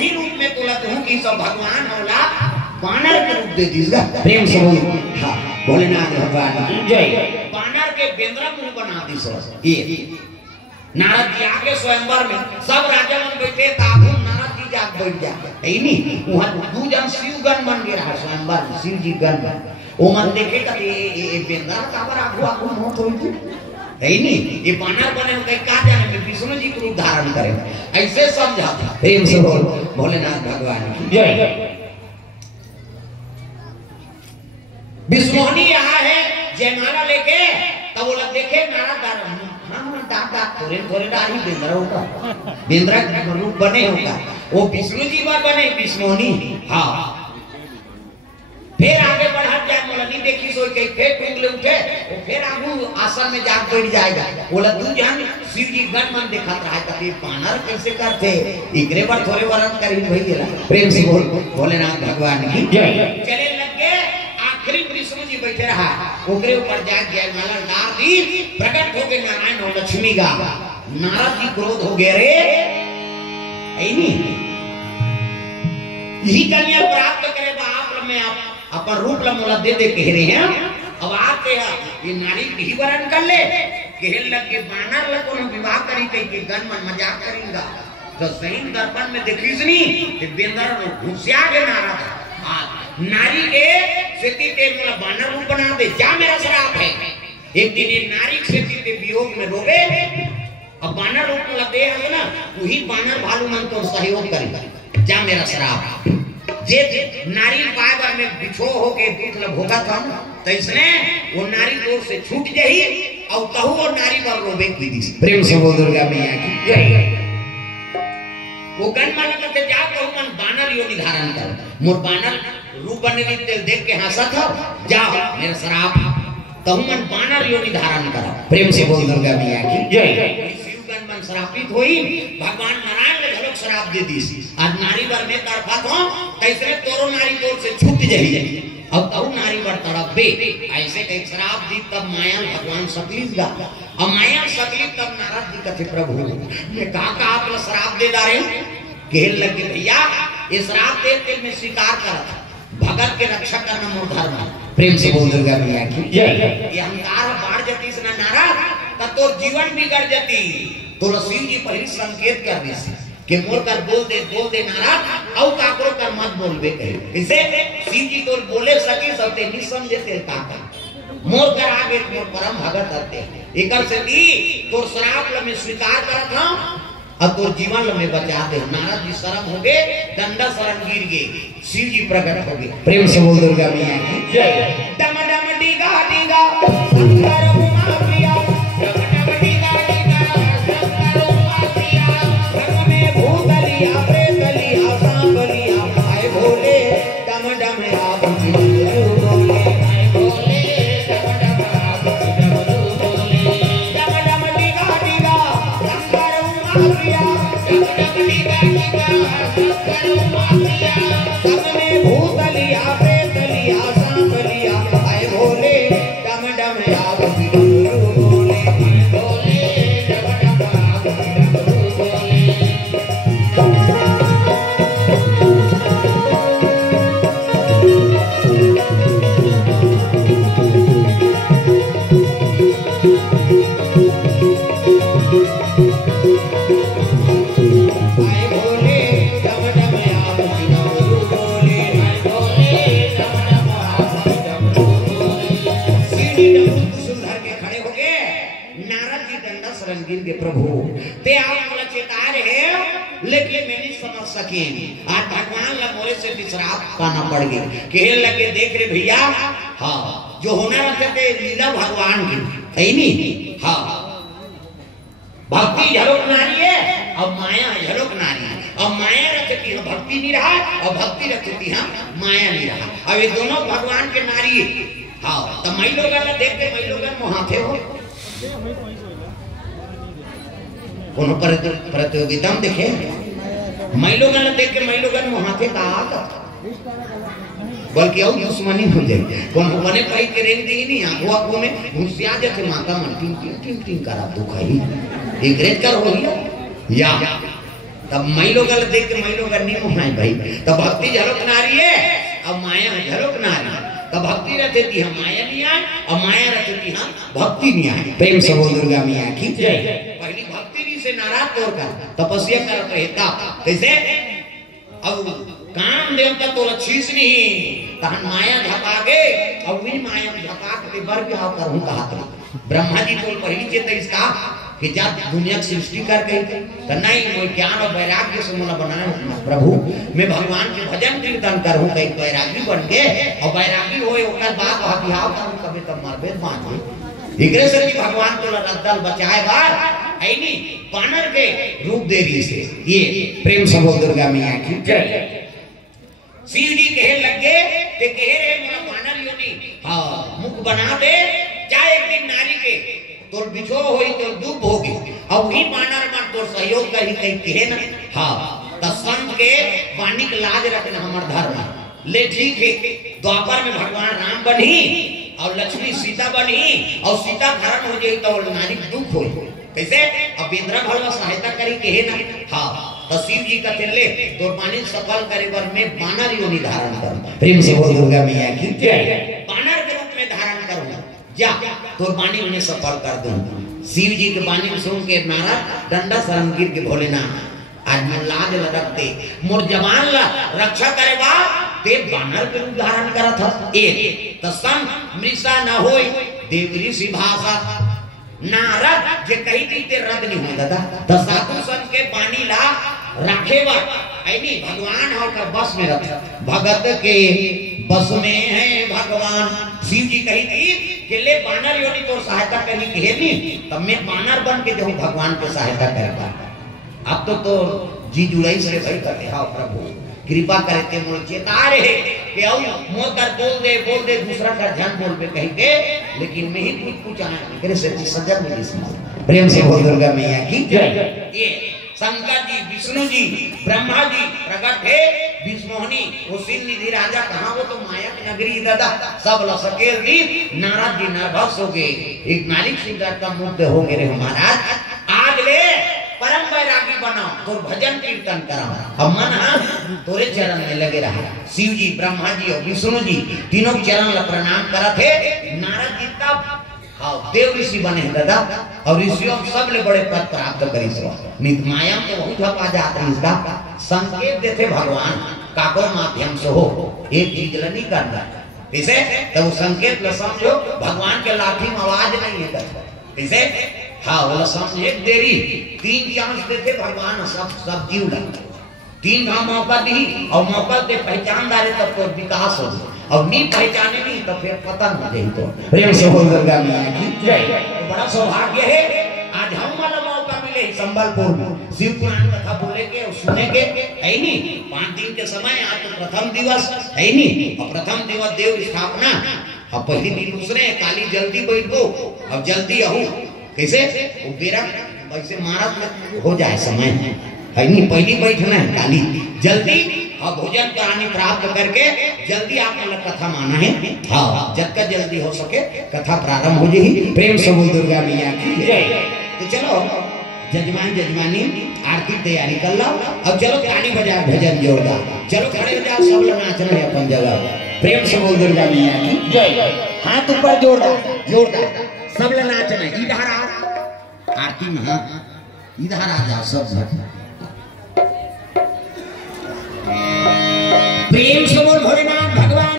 वही रूप में तुलत हूँ कि सब भगवान होला बानर के रूप दे दीजिएगा। प्रेम से बोल हाँ भोलेनाथ भगवान जय। बानर के बेंद्रा मुंह बना दी सर। ये नारद जी आगे स्वयंवर में सब राजा मन बैठे ताबू नारद जी जाग बैठ जाते है नहीं वहां दो जन शिव गण बन गए रहा स्वयंवर में शिव जी गण वो मन देखे का ये बेंद्रा काबर आगू आगू मौत होई है नहीं ये बानर बने हो कहीं कहा जाने में विष्णु जी को रूप धारण करें ऐसे समझाता। प्रेम से बोल भोलेनाथ भगवान की जय। विष्णुनी यहाँ है जयमाला लेके तब वो लोग देखे नारद थोड़े दाढ़ी बेंद्रा होगा बेंद्रा रूप बने होगा वो विष्णु जी बार बने विष्णुनी हाँ। फिर आगे बढ़त जाए मोलनी देखी सोई के फिर टुंगले उठे वो फिर आगू आसन में जाग बैठ जाएगा बोला तू जान शिव जी गण मन देखत रहा तभी बानर कैसे करते इकरे बार थोड़े वरन करी भइला। प्रेम से बोल भोलेनाथ भगवान की जय। चले लगे आखिरी विष्णु जी बैठे रहा ओकरे ऊपर जाग गया माला डार दी प्रकट हो गए नारायण और लक्ष्मी का नारद जी क्रोध हो गए रे ऐनी यही कन्या प्राप्त करे बाप में आप अपन रूप लमोला दे कह रहे हैं। अब आते हैं ये नारी ही वरण कर ले कहल लग के बानर लग को विवाह करी कहीं के गन मन मजाक करेंगा तो सही दर्पण में देखी सुनी कि बेंदर घुसिया के नारा था नारी के सेती के मोला बानर रूप बना दे जा मेरा श्राप है। एक दिन ये नारी सेती के वियोग में रोवे अब बानर रूप में दे है ना वही बानर भालू मन तो सहयोग करेगा जा मेरा श्राप जे नारी पाए में बिछो होके दुख ल भोगा था तो इसने वो नारी दूर से छूट गई और कहू और नारी पर रोबे की दी। प्रेम से बोल दुर्गा मैया की जय। वो गण मन करते जा कहू मन बानर यो निधारण कर मोर बानर रूप बने तेल देख के हंसा था जा मेरा श्राप कहू मन बानर यो निधारण कर। प्रेम से बोल दुर्गा मैया की जय। मन श्रापित हुई भगवान नारायण ने झलक श्राप दे दी आज नारी वर में तरफा तो कैसे तोरो नारी तोर से छूट जाई अब तो नारी वर तड़पे ऐसे कई श्राप दी तब माया भगवान सकलीस गा अब माया सकली तब नारद जी कथे प्रभु ये का आप श्राप दे डारे कहल लगे भैया ये श्राप दे के मैं स्वीकार करत भगत के रक्षा करना मोर धर्म। प्रेम से बोल दुर्गा मैया की जय। ये अहंकार बाढ़ जती से नारा तब तो जीवन बिगड़ जाती तो शिव जी पर ही संकेत कर दी कि मोर कर बोल दे नाराज औ काकरो कर मत बोलबे कहे इसे शिव जी तो बोले सकी सबते नहीं समझे ते काका मोर कर आगे मोर परम भगत आते एकर से दी तोर श्राप ल में स्वीकार करत हूं अब तोर जीवन ल में बचा दे। नारद जी शर्म हो गए डंडा शरण गिर गए शिव जी प्रकट हो गए। प्रेम से बोल दुर्गा मैया की जय। डम डम डीगा डीगा शंकर उमा प्रिया डम डम डीगा भूतलिया प्रेतलिया सांबलिया आए भोले डम डम आप बोले आए भोले डम डम आप बोले डम डम डीगा डीगा शंकर उमा प्रिया डम डम डीगा डीगा शंकर उमा प्रिया सब में भूतलिया प्रेतलिया सांबलिया आए भोले डम डम आप बोले आए भोले डम डम आप बोले। के प्रभु ते आप मला चेता रहे लेकिन मैं नहीं समझ सके आज भगवान ला मोरे से श्राप पाना पड़ गया कहने लगे देख रे भैया हाँ जो होना रहते थे लीला भगवान की है नहीं हाँ भक्ति झरोक नारी है अब माया झरोक नारी है अब माया रखती है भक्ति नहीं रहा और भक्ति रखती है माया नहीं रहा अब ये दोनों भगवान के नारी हाँ तो मई लोग देख के मई लोग मोहाते हो कोनो प्रतियोगिता में देखे मई लोग देख के मई लोग मोहाते का बल्कि और दुश्मनी हो जाए कौन बने पाई के रेंग दी नहीं आंखों आंखों में घुसिया जाते माता मन टिंग टिंग टिंग टिंग करा दुख है इंग्रेज कर हो गया या तब मैलो गल देख के मैलो गल नहीं मुहाई भाई तब भक्ति झलक नारी है अब माया झलक नारी तब भक्ति रहते थी हम माया नहीं आए और माया रहते थी हम भक्ति नहीं आए। प्रेम से बोल दुर्गा मैया की जय। पहली भक्ति नहीं से नाराज तोड़कर तपस्या करते रहता कैसे अब काम देवता तो लक्षीस नहीं तहन माया झपागे और वही माया झपाक के बर बिहाव करूं कहा ब्रह्मा जी तो पहली चेत इसका कि जब दुनिया की सृष्टि कर गई तो नहीं कोई ज्ञान और वैराग्य से मुना बनाना प्रभु मैं भगवान के भजन कीर्तन करूं कहीं वैरागी बन गए और वैरागी होए ओकर बाद बिहाव करूं कभी तब मरबे बांधे इकरे से भी भगवान को रद्दल बचाए बार ऐनी बानर के रूप देरी से ये प्रेम से बोल दुर्गा मैया की जय। शिव जी कहे लगे ते कहे रे मेरा बानर योनी हां मुख बना दे चाहे एक दिन नारी के तोर बिछो होई तो दुख होगी अब वही बानर मन तोर सहयोग करी कहीं कहे ना हां त संत के वाणी के लाज रखना हमर धर्म ले ठीक है। द्वापर में भगवान राम बनी और लक्ष्मी सीता बनी और सीता हरण हो जाई तो नारी दुख होई कैसे अब इंद्र भगवान सहायता करी कहे ना हां तो शिव जी का ले तोर वाणी सफल करे बर में बानर योनि धारण कर। प्रेम से बोल दुर्गा मैया की जय। बानर के रूप में धारण करूं जा तो वाणी उन्हें सफल कर दूं। शिव जी के वाणी सुन के नारद डंडा शरण गिर के भोलेनाथ आज मन लाज रखते मोर जवान ला रक्षा करे बा ते बानर के रूप धारण करत ह एक त सं मृषा न होई देव ऋषि भाषा नारद जे कही दी ते रद नहीं हो दादा त साधु संत के वाणी ला राखेवा ऐनी भगवान और का बस में रख भगत के बस में है भगवान। शिव जी कही थी कि ले बानर योनि तो सहायता करी के नहीं तब मैं बानर बन के जो भगवान के सहायता करेगा अब तो जी जुड़ाई से भाई करते हां प्रभु कृपा करे ते मोर चेता रहे कि औ मोकर बोल दे दूसरा का ध्यान बोल पे कह के लेकिन मैं ही कुछ आए करे से सजग में इसमें। प्रेम से बोल दुर्गा मैया की जय। ये शंकर जी विष्णु जी ब्रह्मा जी प्रकट है विष्णुहनी वो सिंह निधि राजा कहां वो तो माया की नगरी दादा सब लसकेल दी नारद जी नर्वस हो गए एक मालिक सिंह का मुक्त हो गए रे महाराज आज ले परम वैरागी बनाओ तो भजन कीर्तन कराओ अब मन तोरे चरण में लगे रहा। शिव जी ब्रह्मा जी और विष्णु जी तीनों चरण ला प्रणाम करत है। नारद जी तब हाँ देव ऋषि बने दादा और ऋषियों सब ले बड़े पद प्राप्त करी सो नित माया तो बहुत हपा जाते इसका संकेत देते भगवान काको माध्यम से हो एक चीज नहीं करना इसे तो संकेत ल समझो भगवान के लाठी में आवाज नहीं है इसे हाँ वो समझ एक देरी 3 चांस देते भगवान सब जीव लगा 3 घाव मौका दी और मौका दे पहचान डाले तब तो विकास हो और नहीं पहचाने नहीं तो फिर पतन हो जाए। तो प्रेम से बोल दुर्गा मैया की जय। तो बड़ा सौभाग्य है आज हम वाला मौका मिले संबलपुर में शिव पुराण कथा बोले के और सुने के है नहीं 5 दिन के समय आज तो प्रथम दिवस है नहीं और प्रथम दिवस देव स्थापना अब पहली दिन दूसरे काली जल्दी बैठो अब जल्दी आहू कैसे वो बेरा वैसे महाराज में हो जाए समय है नहीं पहली बैठना है काली जल्दी और भोजन करानी प्राप्त करके जल्दी आप मतलब कथा माना है हाँ जब तक जल्दी हो सके कथा प्रारंभ हो जाएगी। प्रेम से बोल दुर्गा मैया की जय। तो चलो जजमान जजमानी आरती तैयारी कर लो अब चलो गाने बजा भजन जोरदार चलो खड़े हो जाओ सब लोग नाचना है अपन जगह। प्रेम से बोल दुर्गा मैया की जय। हाथ ऊपर जोरदार जोरदार सब लोग नाचना इधर आ आरती में इधर आ जाओ सब